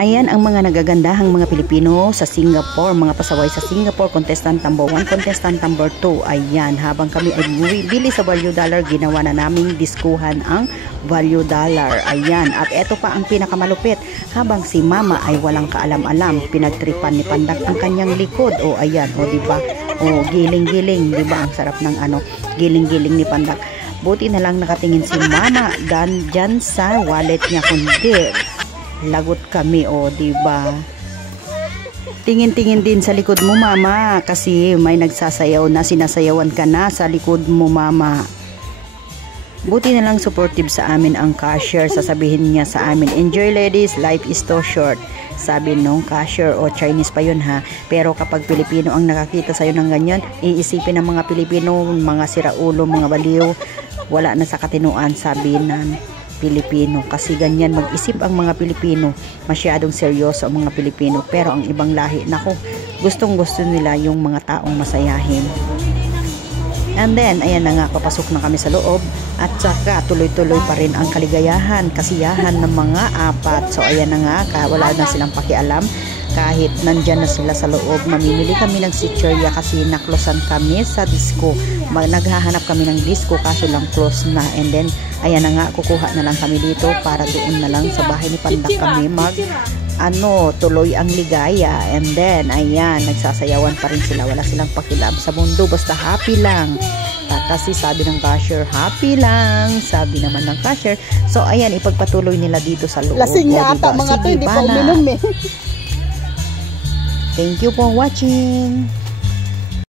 Ayan ang mga nagagandahang mga Pilipino sa Singapore, mga pasaway sa Singapore, contestant number 1, contestant number 2. Ayan, habang kami ay bumibili sa value dollar, ginawa na naming diskuhan ang value dollar. Ayan, at eto pa ang pinakamalupit. Habang si Mama ay walang kaalam-alam, pinagtripan ni Pandak ang kanyang likod. O ayan, o diba? O giling-giling, diba? Ang sarap ng giling-giling ni Pandak. Buti na lang nakatingin si Mama dyan sa wallet niya, kundi lagot kami, o diba? Tingin-tingin din sa likod mo, Mama, kasi may nagsasayaw na, sinasayawan ka na sa likod mo, Mama. Buti na lang supportive sa amin ang cashier. Sasabihin niya sa amin, "Enjoy ladies, life is too short." Sabi nung cashier, o Chinese pa yun ha, pero kapag Pilipino ang nakakita sa'yo ng ganyan, iisipin ng mga Pilipino, mga siraulo, mga baliw, wala na sa katinuan, sabi ng Pilipino. Kasi ganyan mag-isip ang mga Pilipino, masyadong seryoso ang mga Pilipino. Pero ang ibang lahi, naku, gustong-gusto nila yung mga taong masayahin. And then, ayan na nga, papasok na kami sa loob at saka tuloy-tuloy pa rin ang kaligayahan, kasiyahan ng mga apat. So, ayan na nga, wala na silang pakialam. Kahit nandyan na sila sa loob, mamimili kami ng chichirya kasi naklosan kami sa disco. Naghahanap kami ng disco kaso lang close na. And then, ayan na nga, kukuha na lang kami dito para doon na lang sa bahay ni Pandak kami tuloy ang ligaya. And then, ayan, nagsasayawan pa rin sila. Wala silang pakialam sa mundo, basta happy lang. Kasi sabi ng cashier, happy lang. Sabi naman ng cashier. So, ayan, ipagpatuloy nila dito sa loob. Lasing yata, mga to, hindi pa uminom eh. Thank you for watching.